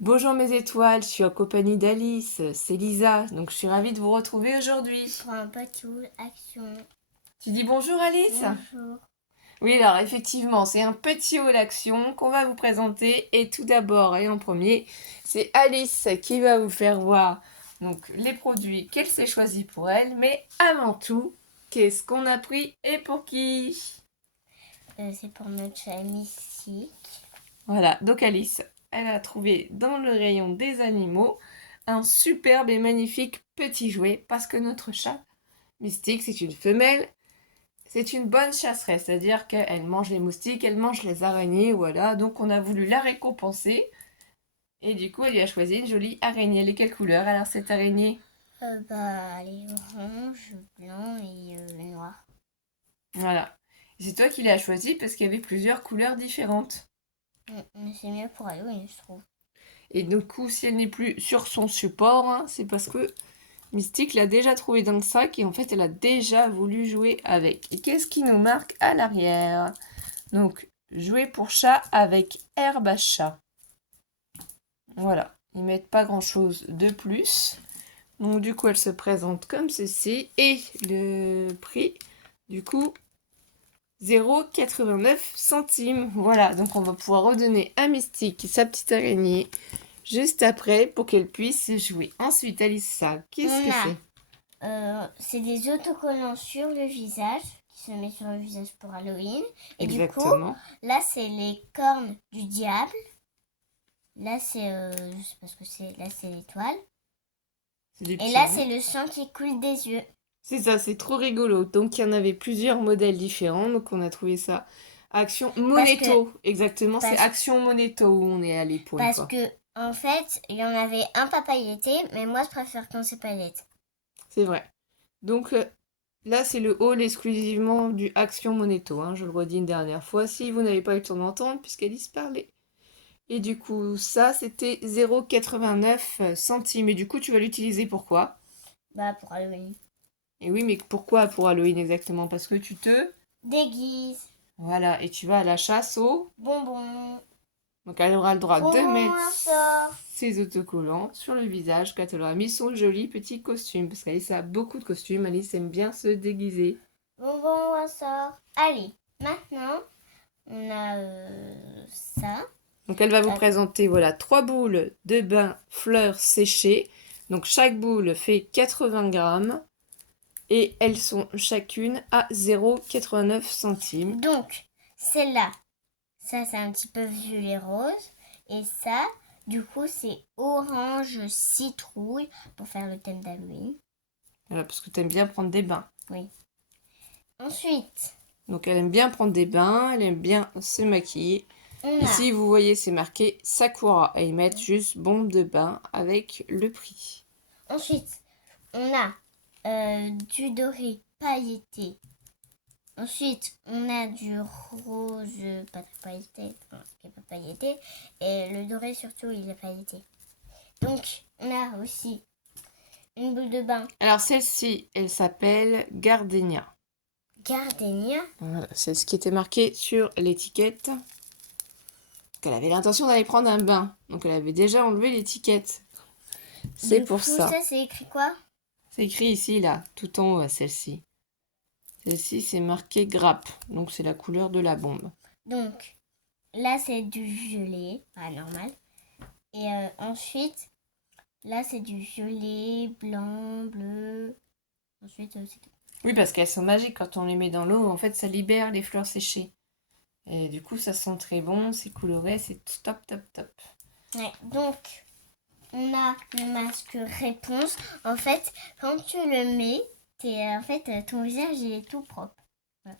Bonjour mes étoiles, je suis en compagnie d'Alice, c'est Lisa, donc je suis ravie de vous retrouver aujourd'hui. Pour un petit action. Tu dis bonjour Alice? Bonjour. Oui, alors effectivement, c'est un petit haul action qu'on va vous présenter et tout d'abord et en premier, c'est Alice qui va vous faire voir donc les produits qu'elle s'est choisi pour elle, mais avant tout, qu'est-ce qu'on a pris et pour qui? C'est pour notre chat Mystique. Voilà, donc Alice, elle a trouvé dans le rayon des animaux un superbe et magnifique petit jouet parce que notre chat Mystique, c'est une femelle, c'est une bonne chasseresse, c'est-à-dire qu'elle mange les moustiques, elle mange les araignées, voilà, donc on a voulu la récompenser et du coup elle lui a choisi une jolie araignée. Elle est quelle couleur alors cette araignée? Elle est orange, blanc et noir. Voilà. Et c'est toi qui l'as choisi parce qu'il y avait plusieurs couleurs différentes. Mais c'est mieux pour Halloween, je trouve. Et du coup, si elle n'est plus sur son support, hein, c'est parce que Mystique l'a déjà trouvé dans le sac et en fait elle a déjà voulu jouer avec. Et qu'est-ce qui nous marque à l'arrière? Donc, jouer pour chat avec herbe à chat. Voilà, ils mettent pas grand-chose de plus. Donc du coup, elle se présente comme ceci. Et le prix, du coup, 0,89 centimes. Voilà, donc on va pouvoir redonner à Mystique sa petite araignée juste après pour qu'elle puisse jouer. Ensuite, Alissa, qu'est-ce que c'est? C'est des autocollants sur le visage qui se met sur le visage pour Halloween. Et Exactement. du coup, là, c'est les cornes du diable. Là, c'est, je sais pas ce que c'est. Là, c'est l'étoile. Et là, c'est le sang qui coule des yeux. C'est ça, c'est trop rigolo. Donc il y en avait plusieurs modèles différents, donc on a trouvé ça. Action Parce que, Monéto, exactement, c'est parce Action Monéto où on est allé pour une Parce fois. que, en fait, il y en avait un pas pailleté, mais moi je préfère quand c'est pailleté. C'est vrai. Donc là, c'est le haul exclusivement du Action Monéto, hein, je le redis une dernière fois, si vous n'avez pas eu le temps d'entendre, puisqu'Alice parlait. Et du coup, ça, c'était 0,89 centimes. Et du coup, tu vas l'utiliser pourquoi? Bah, pour Halloween. Et oui, mais pourquoi pour Halloween exactement? Parce que tu te... Déguise. Voilà, et tu vas à la chasse au... Bonbon. Donc elle aura le droit de Bonbon, mettre un sort. ses autocollants sur le visage quand elle aura mis son joli petit costume. Parce qu'Alice a beaucoup de costumes, Alice aime bien se déguiser. Bonbon, un sort. Allez, maintenant, on a ça. Donc elle va vous Euh, présenter voilà 3 boules de bain fleurs séchées. Donc chaque boule fait 80 grammes et elles sont chacune à 0,89 centimes. donc, celle-là, ça c'est un petit peu violet rose. Et ça, du coup, c'est orange citrouille pour faire le thème d'Halloween. Voilà, parce que tu aimes bien prendre des bains. Oui. Ensuite, Donc elle aime bien prendre des bains, elle aime bien se maquiller. on a Ici, vous voyez, c'est marqué Sakura. Et ils mettent juste bombe de bain avec le prix. Ensuite, on a du doré pailleté. Ensuite, on a du rose pas très pailleté, enfin, qui n'est pas pailleté. Et le doré, surtout, il est pailleté. Donc, on a aussi une boule de bain Alors celle-ci, elle s'appelle Gardenia. gardenia. Voilà, c'est ce qui était marqué sur l'étiquette. Elle avait l'intention d'aller prendre un bain. Donc elle avait déjà enlevé l'étiquette. C'est Du pour coup, ça. ça, c'est écrit quoi? C'est écrit ici, là, tout en haut, à celle-ci. Celle-ci, c'est marqué grappe. Donc c'est la couleur de la bombe. Donc, là, c'est du violet, pas normal. Et ensuite, là, c'est du violet, blanc, bleu. Ensuite, c'est tout. Oui, parce qu'elles sont magiques. Quand on les met dans l'eau, en fait, ça libère les fleurs séchées. Et du coup, ça sent très bon, c'est coloré, c'est top, top, top. Ouais, donc, on a le masque réponse. En fait, quand tu le mets, ton visage il est tout propre. Voilà.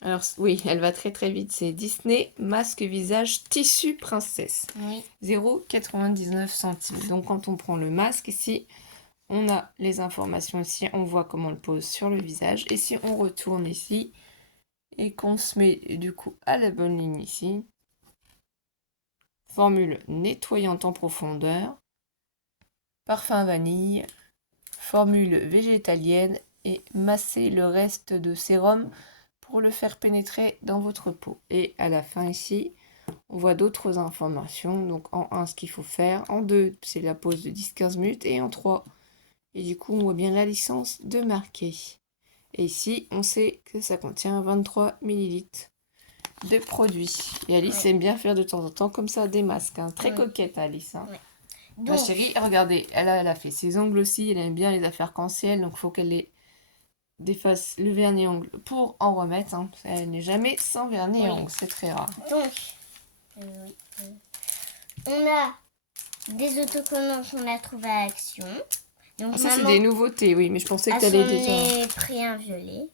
Alors oui, elle va très très vite. C'est Disney Masque Visage Tissu Princesse. Oui. 0,99 centimes. Donc quand on prend le masque ici, on a les informations ici, on voit comment on le pose sur le visage. Et si on retourne ici et qu'on se met du coup à la bonne ligne ici, formule nettoyante en profondeur, parfum vanille, formule végétalienne et masser le reste de sérum pour le faire pénétrer dans votre peau. Et à la fin ici, on voit d'autres informations. Donc en 1, ce qu'il faut faire. En 2, c'est la pause de 10-15 minutes. Et en 3, et du coup, on voit bien la licence de marquer. Et ici, on sait que ça contient 23 millilitres de produit. Et Alice aime bien faire de temps en temps comme ça des masques. Hein. Très coquette, Alice. Hein. Ma chérie, regardez, elle a fait ses ongles aussi. Elle aime bien les affaires arc-en-ciel. Donc, il faut qu'elle les défasse le vernis ongle pour en remettre. Hein. Elle n'est jamais sans vernis ongle. C'est très rare. Donc, on a des autocollants qu'on a trouvés à Action. Donc, ça, c'est des nouveautés, oui. Mais je pensais que tu allais déjà... J'ai pris un violet.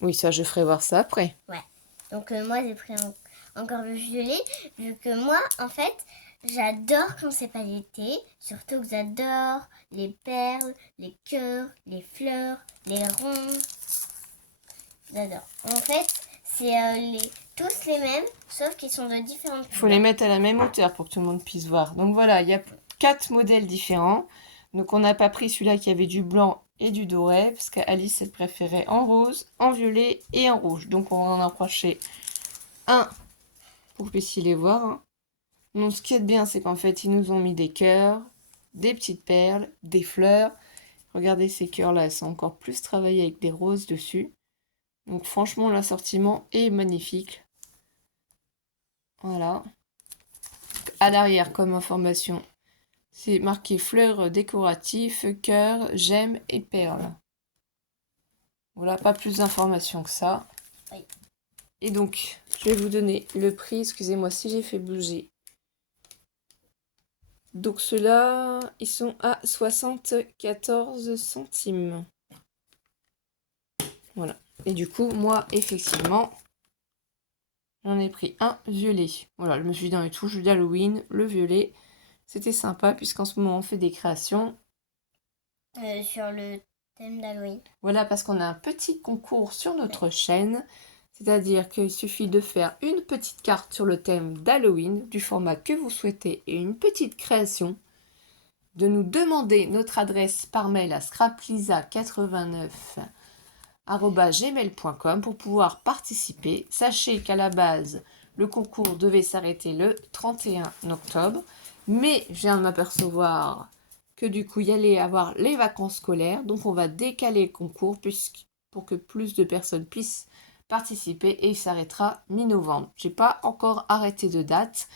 Oui, ça, je ferai voir ça après. Ouais. Donc, moi, j'ai pris encore le violet. Vu que moi, en fait, j'adore quand c'est pas l'été. Surtout que j'adore les perles, les cœurs, les fleurs, les ronds. J'adore. En fait, c'est tous les mêmes, sauf qu'ils sont de différentes couleurs. Il faut les mettre à la même hauteur pour que tout le monde puisse voir. Donc voilà, il y a 4 modèles différents. Donc on n'a pas pris celui-là qui avait du blanc et du doré, parce qu'Alice, elle préférait en rose, en violet et en rouge. Donc on en a approché un pour que vous puissiez les voir. Hein. Donc ce qui est bien, c'est qu'en fait, ils nous ont mis des cœurs, des petites perles, des fleurs. Regardez ces cœurs-là, elles sont encore plus travaillées avec des roses dessus. Donc franchement, l'assortiment est magnifique. Voilà. À l'arrière, comme information, c'est marqué fleurs décoratives, cœur, gemmes et perles. Voilà, pas plus d'informations que ça. Oui. Et donc, je vais vous donner le prix. Excusez-moi si j'ai fait bouger. Donc ceux-là, ils sont à 74 centimes. Voilà. Et du coup, moi, effectivement, j'en ai pris un violet. Voilà, je me suis dit dans les touches d'Halloween, le violet, c'était sympa puisqu'en ce moment, on fait des créations. Sur le thème d'Halloween. Voilà, parce qu'on a un petit concours sur notre chaîne. C'est-à-dire qu'il suffit de faire une petite carte sur le thème d'Halloween, du format que vous souhaitez, et une petite création. De nous demander notre adresse par mail à scraplisa89@gmail.com pour pouvoir participer. Sachez qu'à la base, le concours devait s'arrêter le 31 octobre, mais je viens de m'apercevoir que du coup, il y allait avoir les vacances scolaires, donc on va décaler le concours pour que plus de personnes puissent participer et il s'arrêtera mi-novembre. J'ai pas encore arrêté de date,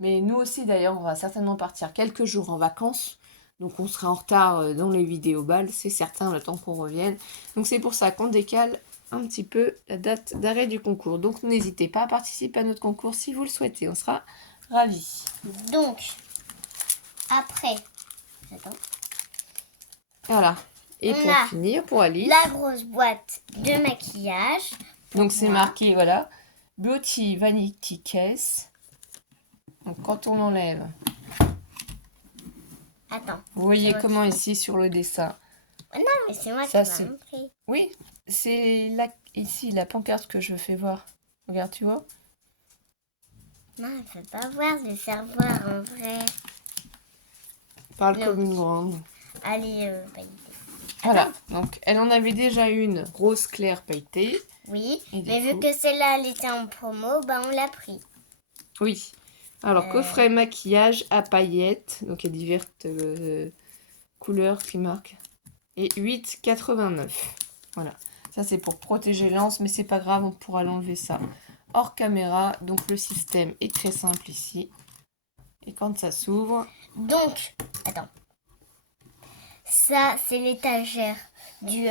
mais nous aussi d'ailleurs, on va certainement partir quelques jours en vacances. Donc on sera en retard dans les vidéos balles, c'est certain, le temps qu'on revienne. Donc c'est pour ça qu'on décale un petit peu la date d'arrêt du concours. Donc n'hésitez pas à participer à notre concours si vous le souhaitez, on sera ravis. Donc, après, j'attends. Voilà. Et pour finir, pour Alice, la grosse boîte de maquillage. Donc c'est marqué, voilà, Beauty Vanity Case. Donc quand on enlève, attends. Vous voyez comment ici sur le dessin. Non, mais c'est moi qui m'a montré. Oui, c'est là, ici, la pancarte que je fais voir. Regarde, tu vois? Non, elle ne peut pas voir, je vais faire voir en vrai. Parle comme une grande. Allez, pailletée. Voilà, donc elle en avait déjà une rose claire pailletée. Oui, mais vu que celle-là, elle était en promo, bah on l'a pris. Oui. Alors, coffret maquillage à paillettes. Donc, il y a diverses couleurs qui marquent. Et 8,89. Voilà. Ça, c'est pour protéger l'anse, mais c'est pas grave, on pourra l'enlever ça hors caméra. Donc, le système est très simple ici. Et quand ça s'ouvre... Donc, attends. Ça, c'est l'étagère du...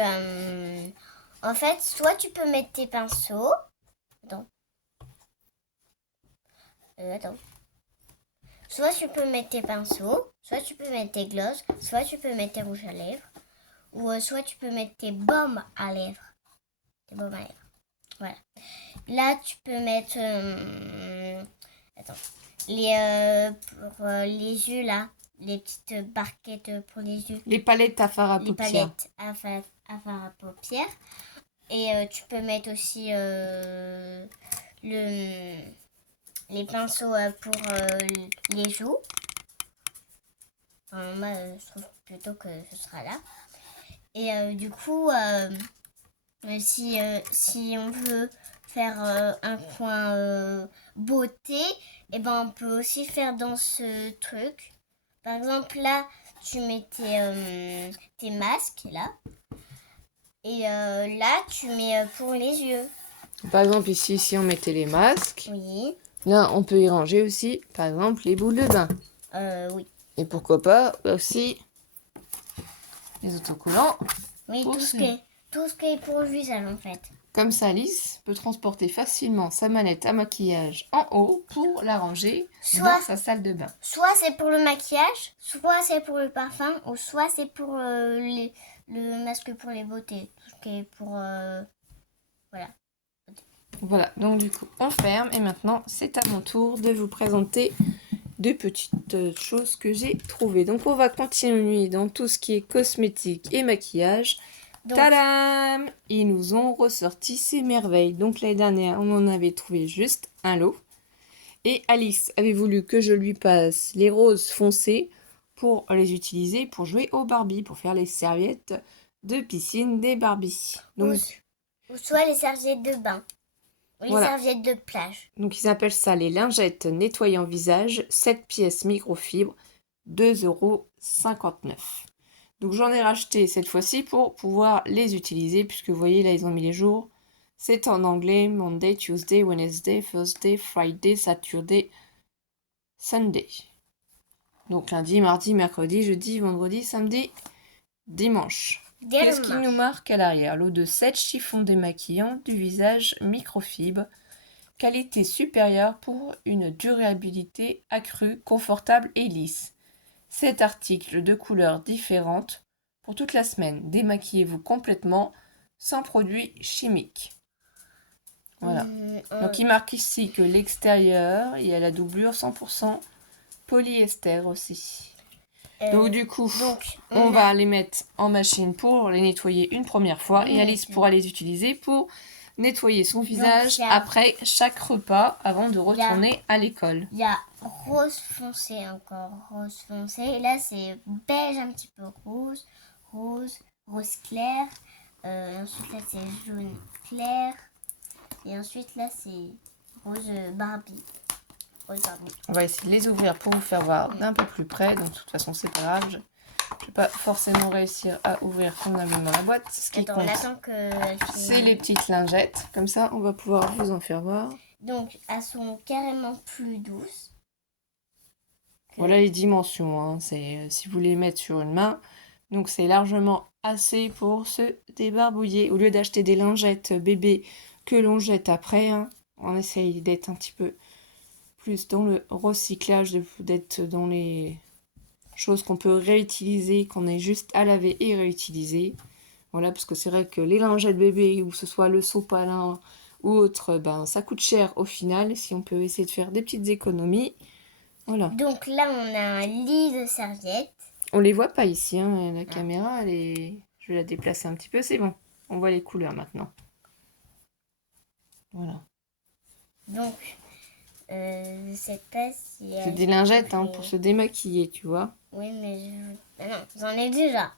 En fait, soit tu peux mettre tes pinceaux. Attends. Attends. Soit tu peux mettre tes pinceaux, soit tu peux mettre tes glosses, soit tu peux mettre tes rouges à lèvres, ou soit tu peux mettre tes baumes à lèvres. Tes baumes à lèvres. Voilà. Là, tu peux mettre... attends. Pour les yeux, là. Les petites barquettes pour les yeux. Les palettes à fard à paupières. Les palettes à fard à paupières. Et tu peux mettre aussi les pinceaux pour les joues. Enfin, moi, je trouve plutôt que ce sera là. Et du coup, si on veut faire un coin beauté, et ben on peut aussi faire dans ce truc. Par exemple, là, tu mets tes masques, là. Et là, tu mets pour les yeux. Par exemple, ici, si on mettait les masques, Oui. là, on peut y ranger aussi, par exemple, les boules de bain. Oui. Et pourquoi pas aussi les autocollants. Oui, Pour tout ce- ce qui est pour le visage, en fait. Comme ça, Alice peut transporter facilement sa mallette à maquillage en haut pour la ranger dans sa salle de bain. Soit c'est pour le maquillage, soit c'est pour le parfum, ou soit c'est pour le masque pour les beautés. Tout ce qui est pour... voilà. Voilà, donc du coup, on ferme. Et maintenant, c'est à mon tour de vous présenter deux petites choses que j'ai trouvées. Donc, on va continuer dans tout ce qui est cosmétique et maquillage. Donc, Tadam! Ils nous ont ressorti ces merveilles. Donc, l'année dernière, on en avait trouvé juste un lot. Et Alice avait voulu que je lui passe les roses foncés pour les utiliser pour jouer aux Barbie, pour faire les serviettes de piscine des Barbie. Donc, ou soit les serviettes de bain. Ou les voilà. serviettes de plage. Donc, ils appellent ça les lingettes nettoyant visage, 7 pièces microfibre, 2,59 €. Donc, j'en ai racheté cette fois-ci pour pouvoir les utiliser, puisque vous voyez, là, ils ont mis les jours. C'est en anglais, Monday, Tuesday, Wednesday, Thursday, Friday, Saturday, Sunday. Donc, lundi, mardi, mercredi, jeudi, vendredi, samedi, dimanche. Qu'est-ce qui nous marque à l'arrière? Lot de 7 chiffons démaquillants du visage microfibre. Qualité supérieure pour une durabilité accrue, confortable et lisse. 7 articles de couleurs différentes pour toute la semaine. Démaquillez-vous complètement sans produits chimiques. Voilà. Donc il marque ici que l'extérieur, il y a la doublure 100% polyester aussi. Donc du coup, on va les mettre en machine pour les nettoyer une première fois. Et Alice pourra les utiliser pour nettoyer son visage après chaque repas avant de retourner à l'école. Il y a rose foncé encore, rose foncé. Et là, c'est beige un petit peu rose, rose clair. Ensuite, là, c'est jaune clair. Et ensuite, là, c'est rose Barbie. On va essayer de les ouvrir pour vous faire voir d'un peu plus près. Donc, de toute façon, c'est pas grave. Je ne vais pas forcément réussir à ouvrir convenablement la boîte. Ce qui compte, c'est les petites lingettes. Comme ça, on va pouvoir vous en faire voir. Donc, elles sont carrément plus douces. Voilà les dimensions. Hein. C'est si vous voulez les mettre sur une main. Donc, c'est largement assez pour se débarbouiller. Au lieu d'acheter des lingettes bébés que l'on jette après, hein, on essaye d'être un petit peu plus dans le recyclage, d'être dans les choses qu'on peut réutiliser, qu'on ait juste à laver et réutiliser. Voilà, parce que c'est vrai que les lingettes bébés, ou ce soit le sopalin ou autre, ben ça coûte cher au final. Si on peut essayer de faire des petites économies, voilà. Donc là, on a un lit de serviettes. On les voit pas ici, hein, la caméra, elle est... je vais la déplacer un petit peu, c'est bon. On voit les couleurs maintenant. Voilà. Donc, je sais pas si... C'est des lingettes hein, pour se démaquiller, tu vois. Oui, mais non, j'en ai déjà.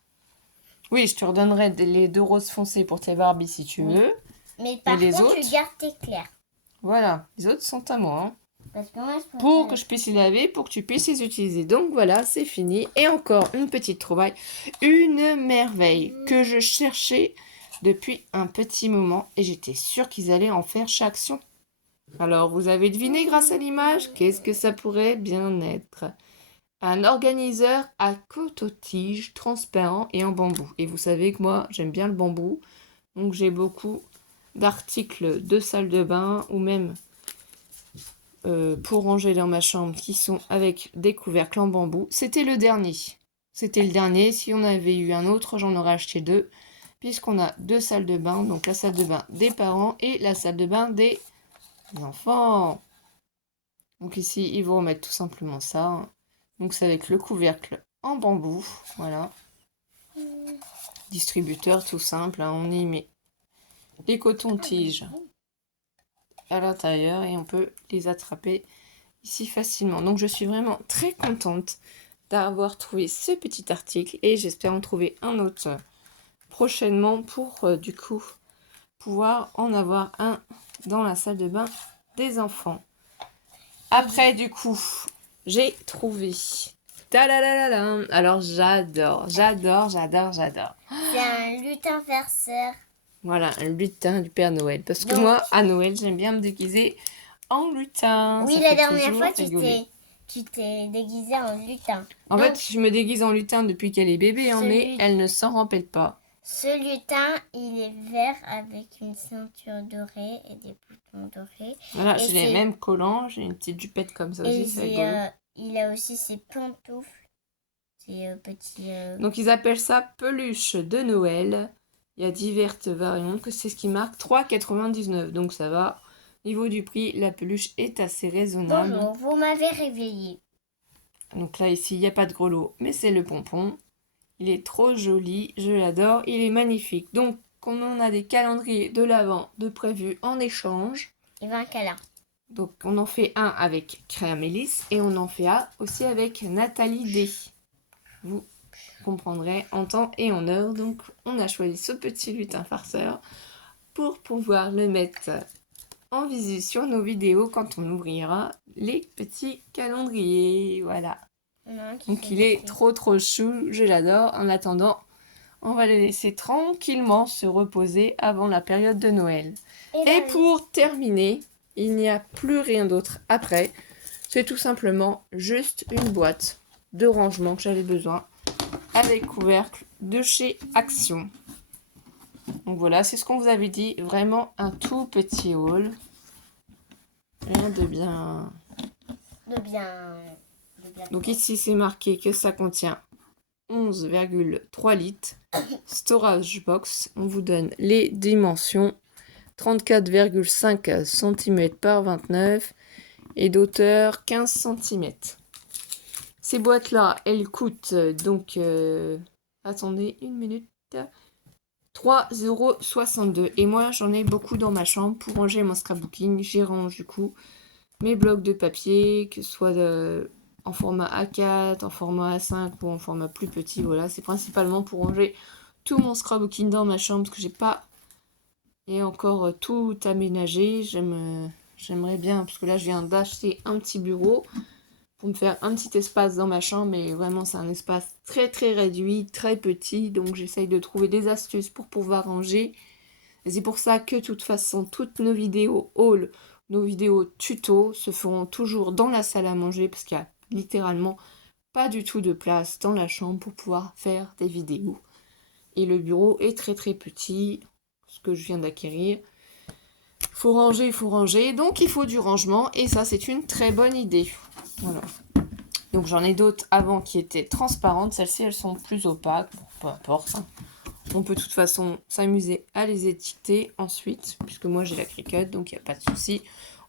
Oui, je te redonnerai les deux roses foncées pour tes Barbie si tu veux. Mais par contre, tu gardes tes clairs. Voilà, les autres sont à moi. Hein. Parce que moi, pour que je puisse les laver, pour que tu puisses les utiliser. Donc voilà, c'est fini. Et encore une petite trouvaille, une merveille que je cherchais depuis un petit moment et j'étais sûre qu'ils allaient en faire chez Action. Alors, vous avez deviné grâce à l'image, qu'est-ce que ça pourrait bien être? Un organiseur à coton-tige transparent et en bambou. Et vous savez que moi, j'aime bien le bambou. Donc j'ai beaucoup d'articles de salle de bain ou même pour ranger dans ma chambre qui sont avec des couvercles en bambou. C'était le dernier. C'était le dernier. Si on avait eu un autre, j'en aurais acheté deux. Puisqu'on a deux salles de bain. Donc la salle de bain des parents et la salle de bain des enfants. Donc ici, ils vont remettre tout simplement ça. Donc c'est avec le couvercle en bambou. Voilà. Distributeur tout simple. Hein. On y met les cotons-tiges à l'intérieur et on peut les attraper ici facilement. Donc je suis vraiment très contente d'avoir trouvé ce petit article et j'espère en trouver un autre prochainement pour du coup pouvoir en avoir un dans la salle de bain des enfants. Après, du coup, j'ai trouvé. Tadadadadam. Alors, j'adore. C'est un lutin farceur. Voilà, un lutin du Père Noël. Parce que Donc- moi, à Noël, j'aime bien me déguiser en lutin. Oui, Ça la fait dernière toujours fois, rigoler. tu t'es déguisé en lutin. En Donc, fait, je me déguise en lutin depuis qu'elle est bébé, hein, mais elle ne s'en rappelle pas. ce lutin, il est vert avec une ceinture dorée et des boutons dorés. Voilà, Et j'ai les c'est- mêmes collants, j'ai une petite jupette comme ça Et aussi, c'est rigolo. il a aussi ses pantoufles. Ses petits... Donc ils appellent ça peluche de Noël. Il y a diverses variantes, que c'est ce qui marque 3,99. Donc ça va. Niveau du prix, la peluche est assez raisonnable. Bonjour, vous m'avez réveillé. Donc là, ici, il n'y a pas de grelot, mais c'est le pompon. Il est trop joli, je l'adore, il est magnifique. Donc, on en a des calendriers de l'Avent de prévus en échange. Il va un câlin. Donc, on en fait un avec Créa Mélis et on en fait un aussi avec Nathalie D. Vous comprendrez en temps et en heure. Donc, on a choisi ce petit lutin farceur pour pouvoir le mettre en visu sur nos vidéos quand on ouvrira les petits calendriers. Voilà. Donc il est trop chou, je l'adore. En attendant, on va les laisser tranquillement se reposer avant la période de Noël. Et pour terminer, il n'y a plus rien d'autre après. C'est tout simplement juste une boîte de rangement que j'avais besoin avec couvercle de chez Action. Donc voilà, c'est ce qu'on vous avait dit. Vraiment un tout petit haul. Rien de bien... Donc ici, c'est marqué que ça contient 11,3 litres. Storage box, on vous donne les dimensions. 34,5 cm par 29 et d'auteur 15 cm. Ces boîtes-là, elles coûtent donc... attendez une minute. 3,62 €. Et moi, j'en ai beaucoup dans ma chambre pour ranger mon scrapbooking. J'y range du coup mes blocs de papier, que ce soit en format A4, en format A5 ou en format plus petit. Voilà, c'est principalement pour ranger tout mon scrapbooking dans ma chambre parce que j'ai pas et encore tout aménagé. J'aimerais bien, parce que là je viens d'acheter un petit bureau pour me faire un petit espace dans ma chambre, mais vraiment c'est un espace très réduit, très petit, donc j'essaye de trouver des astuces pour pouvoir ranger. Et c'est pour ça que de toute façon, toutes nos vidéos haul, nos vidéos tuto se feront toujours dans la salle à manger, parce qu'il n'y a littéralement pas du tout de place dans la chambre pour pouvoir faire des vidéos. Et le bureau est très petit, ce que je viens d'acquérir. Il faut ranger, donc il faut du rangement, et ça c'est une très bonne idée. Voilà. Donc j'en ai d'autres avant qui étaient transparentes, celles-ci elles sont plus opaques, bon, peu importe. Hein. On peut de toute façon s'amuser à les étiqueter ensuite, puisque moi j'ai la Cricut, donc il n'y a pas de souci.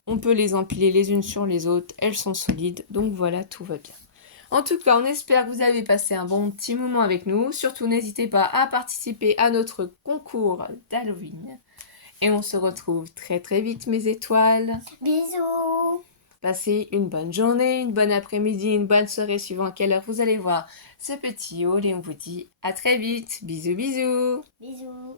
On peut les empiler les unes sur les autres, elles sont solides, donc voilà, tout va bien. En tout cas, on espère que vous avez passé un bon petit moment avec nous. Surtout, n'hésitez pas à participer à notre concours d'Halloween. Et on se retrouve très vite, mes étoiles. Bisous. Passez une bonne journée, une bonne après-midi, une bonne soirée suivant à quelle heure vous allez voir ce petit haul. Et on vous dit à très vite. Bisous. Bisous.